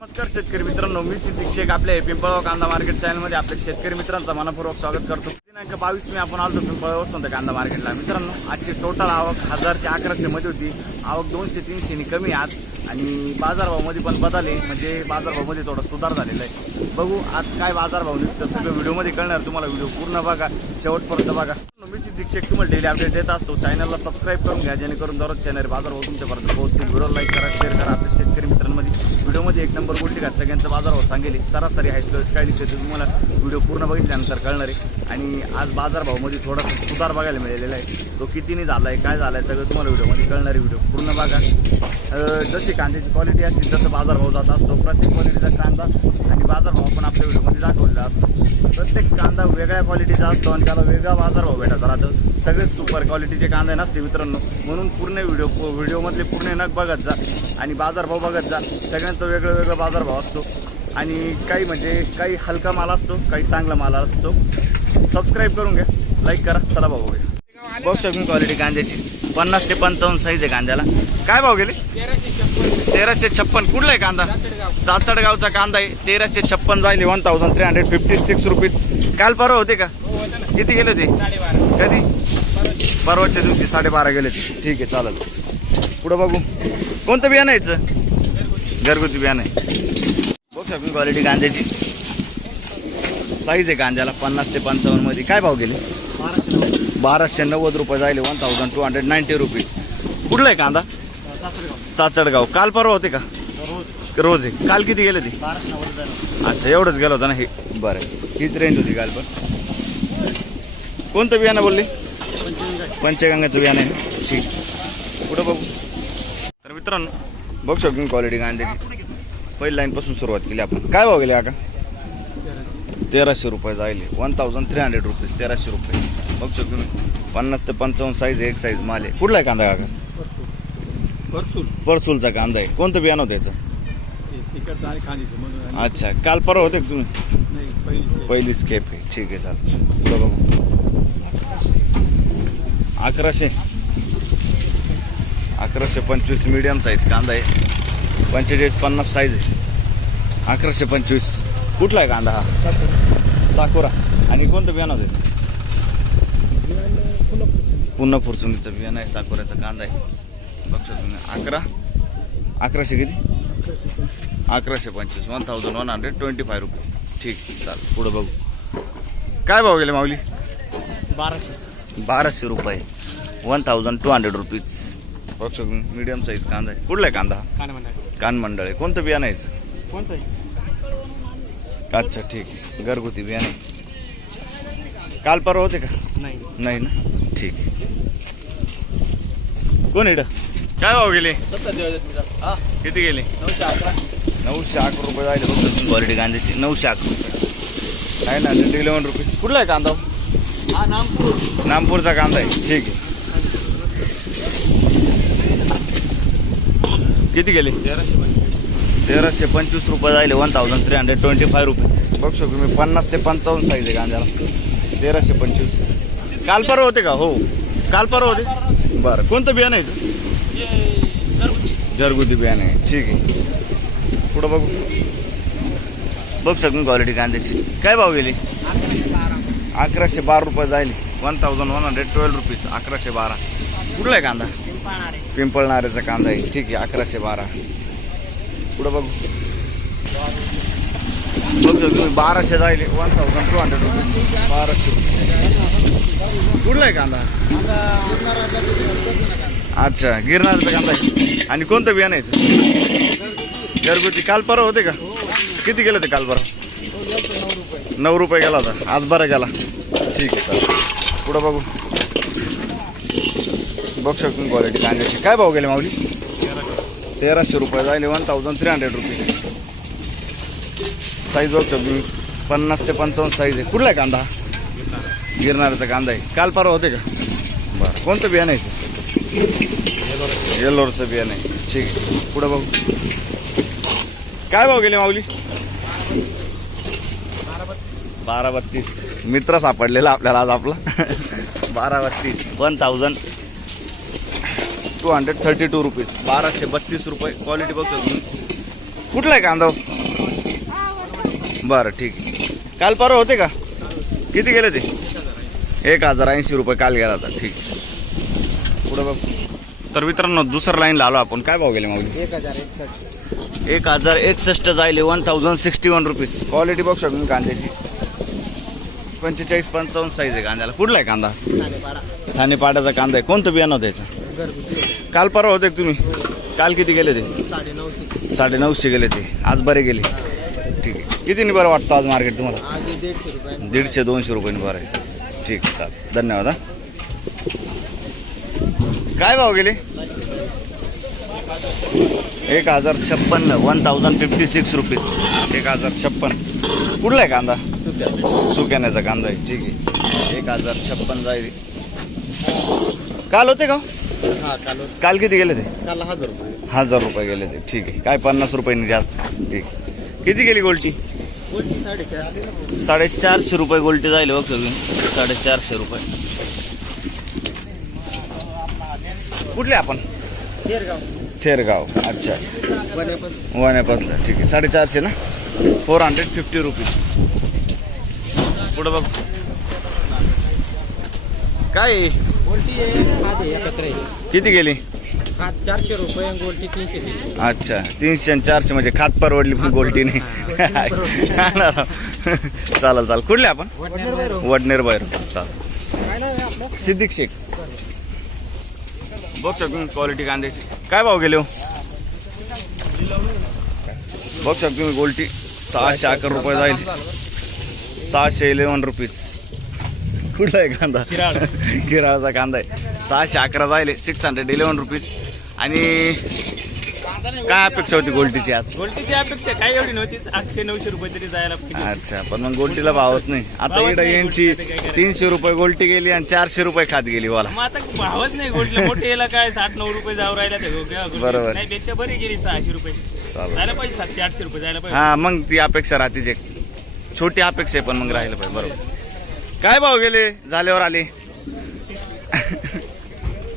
नमस्कार शेतकरी मित्रांनो, मी सिद्दीक शेख आपल्या पिंपळगाव कांदा मार्केट चॅनलमध्ये आपल्या शेतकरी मित्रांचं मनपूर्वक स्वागत करतो। दिनांक 22 मे आपण आलो पिंपळगाव वसंत कांदा मार्केटला। मित्रांनो, आजची टोटल आवक 1000 ते 1100 मध्ये होती। आवक 200-300 नी कमी आज आणि बाजारभावामध्ये पण बदल आहे, म्हणजे बाजारभावामध्ये थोडा सुधार झालेला आहे। बघू आज काय बाजारभाव निघतो सगळं व्हिडिओमध्ये कळणार तुम्हाला। व्हिडिओ पूर्ण बघा, शेवटपर्यंत बघा। मी सिद्दीक शेख तुम्हाला डेली अपडेट देत असतो। चॅनलला सबस्क्राईब करून घ्या जेणेकरून दररोज चॅनल बाजारभाव तुमच्यापर्यंत पोहोचतील। व्हिडिओ लाईक करा, शेअर करा। आपल्या शेतकरी मित्रांमध्ये व्हिडिओमध्ये एक नंबर गोल्टी घात सगळ्यांचा बाजारभाव सांगेल। सरासरी हायस्ट काय दिसते तुम्हाला व्हिडिओ पूर्ण बघितल्यानंतर कळणार आहे। आणि आज बाजारभावामध्ये थोडासा सुधार बघायला मिळालेला आहे। तो कितीने झाला आहे, काय झालं आहे सगळं तुम्हाला व्हिडिओमध्ये कळणार आहे। व्हिडिओ पूर्ण बघा। जशी कांद्याची क्वालिटी असते तसं बाजारभाव जात असतो। प्रत्येक क्वालिटीचा कांदा आणि बाजारभाव आपण आपल्या व्हिडिओमध्ये दाखवलेला असतो। प्रत्येक कांदा वेगळ्या क्वालिटीचा असतो आणि त्याला वेगळा बाजारभाव भेटत राहतो। सगळे सुपर क्वालिटीचे कांदे नसते मित्रांनो, म्हणून पूर्ण व्हिडिओमधले पूर्ण नग बघत जा आणि बाजारभाव बघत जा। सगळ्यांचा वेगळा बाजारभाव असतो आणि काही हलका माल असतो, काही चांगला माल असतो। सबस्क्राईब करून घ्या, लाईक करा। चला भाऊ बघूया। बघू शकून क्वालिटी कांद्याची 50 ते 55 साईज आहे कांद्याला। काय भाव गेले? 1356। कुठला आहे कांदा? चाचडगावचा कांदा आहे। 1356 जाईल 1356 रुपीज। काल परवा होते का? किती गेले ते? कधी? परवाच्या दिवशी 12.5 गेले ते। ठीक आहे, चालेल। पुढे बघू कोणतं बियाणं यायचं? घरगुती बियाणं आहे। बघू शकून क्वालिटी कांद्याची साईज आहे कांद्याला 50 ते 55 मध्ये। काय भाव गेले? 1290 रुपये जाईल 1290 रुपीज। कुठला आहे कांदा? चाचडगाव। काल परवा होते का? रोज आहे। काल किती गेले ते? 1290। अच्छा, एवढंच गेलं होतं ना हे? बरं, हीच रेंज होती काल पण। कोणतं बियाणं बोलले? पंचगंगाचं बियाणं आहे ना? ठीक। पुढं बघू। तर मित्रांनो बघू शकतो क्वालिटी कांद्याची पहिली लाईन पासून सुरुवात केली आपण। काय भाव गेले काका? 1300 रुपये जाईल 1300 रुपीज। 1300 रुपये बघू शकतो मी। 50 ते 55 साईज एक साईज माल आहे। कुठला आहे कांदा काका? परसूलचा कांदा आहे। कोणतं बियाणं होतं याचं? अच्छा, काल परवा होते का तुम्ही? पहिली स्केप आहे। ठीक आहे, चालेल। पुढं बघू। 1125 मीडियम साईज कांदा आहे। 45-50 साईज आहे। 1125। कुठला आहे कांदा हा? साकुरा। आणि कोणतं बियाणं होतं? पुन्हा फुरसुंगीचं बियाणं आहे। साकुऱ्याचा कांदा आहे। बघू तुम्ही 1100 किती? 1125 1125 रुपीज। ठीक, चालेल। पुढं बघू। काय भाव गेले माऊली? 1200 रुपये 1200 रुपीज। बघू शकतो मीडियम साईज कांदा आहे। कुठला आहे कांदा? कानमंडळ आहे। कोणतं बियाणं यायचं? अच्छा, ठीक आहे। घरगुती बियाणे। काल परवा होते का? नाही ना? ठीक। कोण इकडं? काय भाव गेले? किती गेले? 911 रुपये जायले। बघतो क्वालिटी कांद्याची 911 रुपये आहे ना। 11 रुपीज। कुठला आहे कांदा? नामपूरचा कांदा आहे। ठीक आहे। किती गेले? 1325 रुपये जायले 1325 रुपीज। बघू शकतो मी। 50 ते 55 साईज आहे कांद्याला। 1325। काल परवा होते का? हो, काल परवा होते। बरं, कोणतं बियाणं आहे? घरगुती बियाणं आहे। ठीक आहे। पुढं बघू। बघू शकतो क्वालिटी कांद्याची। काय भाव गेली? 1112 रुपये जाईल 1112 रुपीज। 1112। कुठला आहे कांदा? पिंपळणारेचा कांदा आहे। ठीक आहे, 1112। पुढं बघू। बघू शकतो 1200 जाईल 1200 रुपीज। 1200 रुपये। कुठला आहे कांदा? अच्छा, गिरणारचा कांदा आहे। आणि कोणतं बियाणं आहे? घरगुती। काल परवा होते का? किती गेले ते काल परवा? 9 रुपये गेला होता। आज बरं गेला। ठीक आहे, चालेल। पुढं बघू। बघू शकतो क्वालिटी कांद्याची। काय भाव गेले माऊली? 1300 रुपये जाईल 1300 रुपीज। साईज बघू शकतो 50 ते 55 साईज आहे। कुठला आहे कांदा? गिरणारचा कांदा आहे। काल परवा होते का? बरं, कोणतं बियाणं आहे? येल्लोरचं बियाणं आहे। ठीक आहे। पुढं बघू। काय भाव गेले माऊली? 1232। मित्र सापडलेला आपल्याला आज आपला। 1232 1232 रुपीज। 1232 रुपये। क्वालिटी बघतो तुम्ही। कुठला आहे कांदा? बरं ठीक आहे. काल परवा होते का? किती गेले ते? 1080 रुपये काल गेला होता. ठीक आहे. पुढं बघ. तर मित्रांनो दुसऱ्या लाईनला आलो आपण. काय भाव गेले माऊली? 1061 जायले 1061 रुपीज. क्वालिटी बघू शकतो कांद्याची. 45-55 साईज आहे कांद्याला. कुठला आहे कांदा? ठाणे पाड्याचा कांदा आहे. कोणतं बियाणं होतं त्याचं? काल परवा होते तुम्ही? काल किती गेले ते? 950 गेले ते. आज बरे गेले. ठीक आहे. कितीने बरं वाटतं आज मार्केट तुम्हाला? 150-200 रुपयांनी बरं आहे. ठीक आहे चालेल. धन्यवाद. हा काय भाव गेले? 1056 1056 रुपीज. 1056. कुठला आहे कांदा? सुक्याण्याचा कांदा आहे. ठीक आहे. 1056 जाईल. काल होते का? काल किती गेले ते? काल 1000 रुपये. 1000 रुपये गेले ते. ठीक आहे. काय 50 रुपयांनी जास्त. ठीक. किती गेली गोल्टी? 450 रुपये गोल्टी जाईल. बघ तुम्ही 450 रुपये. कुठले आपण? थेरगाव. अच्छा वण्यापासला. ठीक आहे. 450 ना. 450 रुपीज. पुढं बघ काय किती गेली? 400 रुपये गोल्टी 330. अच्छा 300 आणि 400 म्हणजे खात परवडली पण गोल्टी नाही. चालेल चालेल. कुठले आपण? वडनेर बाहेर. चालेल. सिद्दीक शेख. बघ शकतो क्वालिटी कांद्याची. काय भाव गेले हो? बघ शकतो तुम्ही गोल्टी 611 रुपये जाईल. 611 रुपीज. कुठला आहे कांदा? किराळाचा कांदा आहे. 611 जाईल. 611 रुपीज. आणि काय अपेक्षा होती गोल्टीची आज? गोल्टीची अपेक्षा काय एवढी नव्हती. 800-900 रुपये तरी जायला. अच्छा पण मग गोल्टीला भावच नाही. आता इकडे यांची 300 रुपये गोल्टी गेली आणि 400 रुपये खात गेली. बोला. मग आता भावच नाही गोल्टीला. मोठे याला काय 60-9 रुपये जाऊ राहिला ते. बरोबर. नाही पेक्षा बरी गेली 600 रुपये जायला पाहिजे. 700-800 रुपये जायला पाहिजे. हा मग ती अपेक्षा राहतेच. एक छोटी अपेक्षा आहे पण मग राहिलं पाहिजे. बरोबर. काय भाव गेले झाल्यावर आले?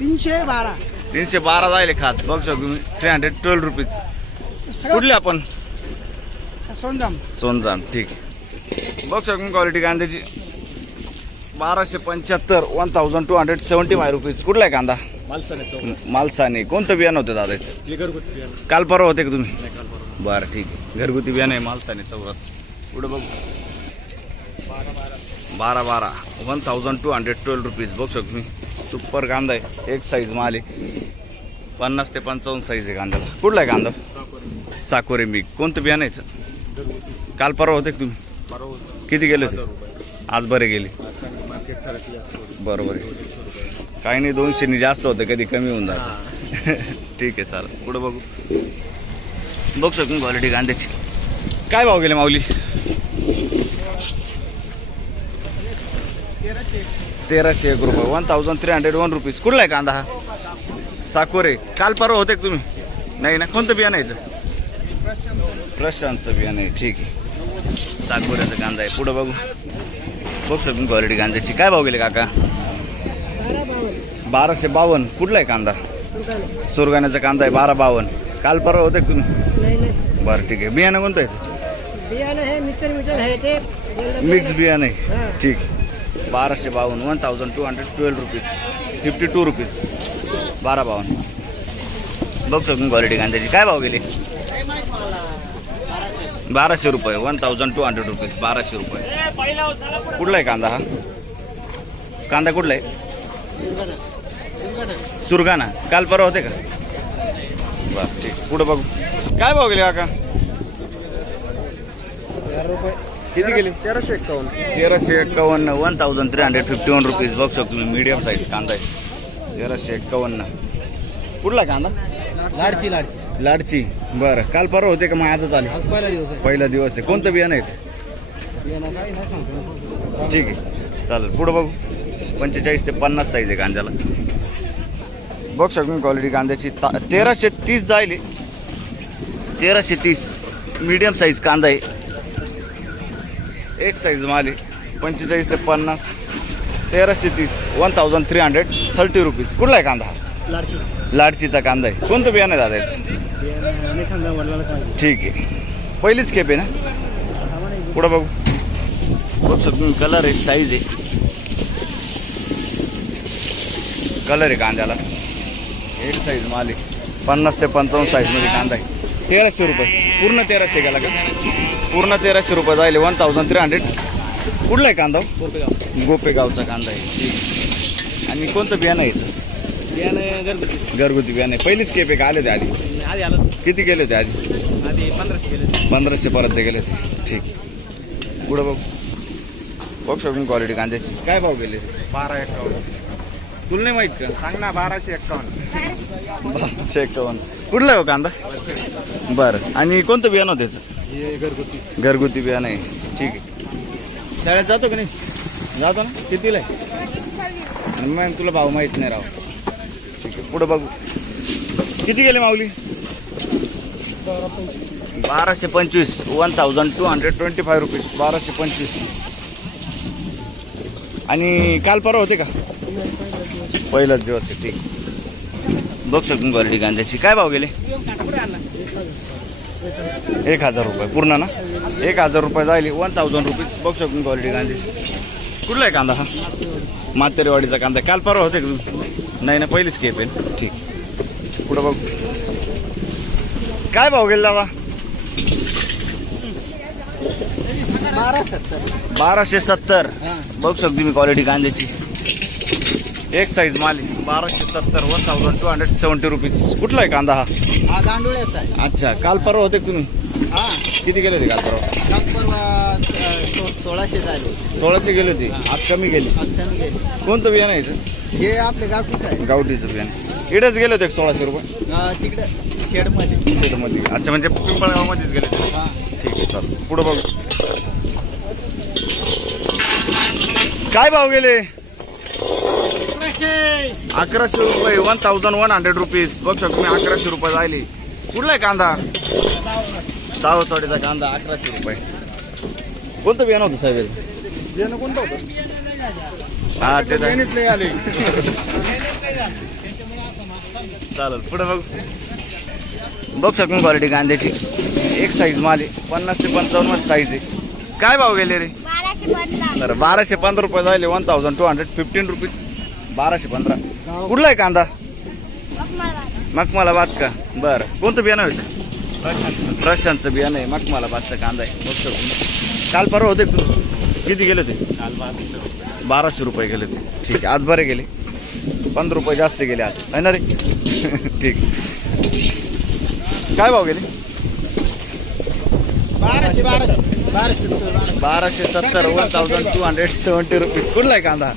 312. 312 जायले खात. बघ शकतो 312 रुपीज. कुठले आपण? सोनजाम. ठीक आहे. बघ शकतो क्वालिटी कांद्याची 1275 1275 रुपीज. कुठला आहे कांदा? मालसाने. कोणतं बियाणं होतं दादाचं? काल परवा होते का तुम्ही? बरं ठीक आहे. घरगुती बियाणं आहे मालसाने 84. पुढं बघ 12 1212 रुपीज. बघ शकतो मी सुपर कांदा आहे. एक साईज माल आहे. 50 ते 55 साईज आहे कांद्याला. कुठला आहे कांदा? साकोरे मी. कोणतं बियाणं यायचं? काल परवा होते का तुम्ही? किती गेले ते? आज बरे गेले. बरोबर आहे. काही नाही 200 जास्त होतं. कधी कमी होऊन जातं. ठीक आहे चालेल. पुढं बघू. बघ शकतो क्वालिटी कांद्याची. काय भाव गेले माऊली? 1301 रुपये. 1301 रुपीज. कुठला आहे कांदा हा? साकोरे. काल परवा होते का तुम्ही? नाही ना. कोणतं बियाणं यायचं? प्रशांतचं बियाणं आहे. ठीक आहे. साकोऱ्याचा कांदा आहे. पुढं बघू. बघ शकतो क्वालिटी कांद्याची. काय भाव गेले काका? 1252. कुठला आहे कांदा? सुरगाण्याचा कांदा आहे. 1252. काल परवा होते का तुम्ही? बरं ठीक आहे. बियाणं कोणतं आहे? मिक्स बियाणं आहे. ठीक. 1252 1212 रुपीज. 52 रुपीज. 1252. बघ शकतो क्वालिटी कांद्याची. काय भाव गेले? 1200 रुपये. 1200 रुपीज. 1200 रुपये. कुठला आहे कांदा हा? कांदा कुठला आहे? सुरगाणा. काल परवा होते का? बरं ठीक. पुढं बघू. काय भाव गेले काका? किती गेली? 1351. 1351 1351 रुपीज. बघ शकतो तुम्ही मीडियम साईज कांदा आहे. 1351. कुठला कांदा? लाडची. बरं काल परवा होते का मग आजच आले? पहिला दिवस आहे. कोणतं बियाणं आहे? ठीक आहे चालेल. पुढं बघू. 45 ते 50 साईज आहे कांद्याला. बघ शकतो क्वालिटी कांद्याची. 1330 जाईल. 1330 मीडियम साईज कांदा आहे. एक साईज माल आहे. 45 ते 50. 1330 1330 रुपीज. कुठला आहे कांदा? लाडचीचा कांदा आहे. कोणतं बियाणं आहे दादा याचं? ठीक आहे. पहिलीच खेप आहे ना? पुढं बघू. बघ तुम्ही कलर आहे, साईज आहे, कलर आहे कांद्याला. एक साईज माल आहे. 50 ते 55 साईज मध्ये कांदा आहे. 1300 रुपये पूर्ण. 1300 गेला का? पूर्ण 1300 रुपये जायले. 1300. कुठला आहे कांदा? गोपेगावचा कांदा आहे. आणि कोणतं बियाणं आहे? घरगुती बियाणं आहे. पहिलीच खेप आहे का? आले ते आधी? किती गेले होते आधी? 1500 पर्यंत गेले होते. ठीक. पुढं बघ. बघ शॉपिंग क्वालिटी कांद्याची. काय भाव गेले? 1251. तुला नाही माहित का? सांग ना. 1251. 1251. कुठला आहे हो कांदा? बरं. आणि कोणतं बियाणं होतं त्याचं? घरगुती बियाणं आहे. ठीक आहे. शाळेत जातो का नाही? जातो ना. कितीला आहे? मग तुला भाव माहित नाही राव. ठीक आहे. पुढं बघू. किती गेले माऊली? 1225. 1225 रुपीज. 1225. आणि काल परवा होते का? पहिलाच दिवस आहे. ठीक. बघ शकून क्वालिटी कांद्याची. काय भाव गेले? 1000 रुपये पूर्ण ना? 1000 रुपये जायले. 1000 रुपीज. बघ शकून क्वालिटी कांद्याची. कुठला आहे कांदा हा? म्हातेरेवाडीचा कांदा. काल परवा होते का तुम्ही? नाही ना, पहिलीच खेप आहे. ठीक. पुढं बघ. काय भाव गेले दादा? 1270. बघ शकतो मी क्वालिटी कांद्याची. एक साईज माल आहे. 1270. 1270 रुपीज. कुठला आहे कांदा हा? दांडुळ्याचा आहे. अच्छा. काल परवा होते का तुम्ही? किती गेले होते काल परवा? परवा 1600 झाले. 1600 गेले होते. आज कमी गेले. कोणतं बियाणं आहे इथं? हे आपले गावठीच आहे. गावठीचं बियाणं. इकडेच गेले होते 1600 रुपये तिकडे शेडमध्ये. शेडमध्ये. अच्छा, म्हणजे पिंपळगावमध्येच गेले होते. ठीक आहे. चालेल. पुढं बघू. काय भाव गेले? 1100 रुपये. 1100 रुपीज. बघ शकतो मी. 1100 रुपये जायले. कुठला आहे कांदा? दावतवाडीचा कांदा. 1100 रुपये. कोणतं बियाणं होतं साहेब? बियाणं कोणतं होतं? हा, ते आले. चालेल. पुढे बघ. बघ शकून क्वालिटी कांद्याची. एक साईज माल आहे. 50 ते 55 साईज आहे. काय भाव गेले रे? 1215. 1215 रुपये जायले. 1215 रुपीज. 1215. कुठला आहे कांदा? मखमालाबाद का? बरं. कोणतं बियाणं व्हायचं? प्रशांतचं बियाणं आहे. मखमालाबादचा कांदा आहे. बघ शकतो. काल परवा होते तू? किती गेले होते? 1200 रुपये गेले होते. ठीक. आज बरे गेले. 15 रुपये जास्त गेले आज, आहे ना रे? ठीक. काय भाव गेले? 1270. 1270 रुपीज. कुठला आहे कांदा?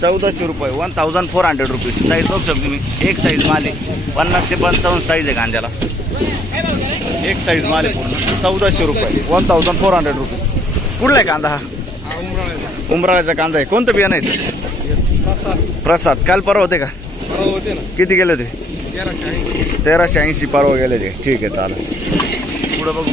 1400 रुपये. 1400 रुपीज. साईज बघू शकतो मी. एक साईज माल आहे. 50 ते 55 साईज आहे कांद्याला. एक साईज माल आहे पूर्ण. 1400 रुपये. 1400 रुपीज. कुठला आहे कांदा हा? उमराळ्याचा कांदा आहे. कोणतं बियाणं आहे? प्रसाद. काल परवा होते का? किती गेले होते? 1380 परवा गेले ते. ठीक आहे. चालेल. पुढं बघू.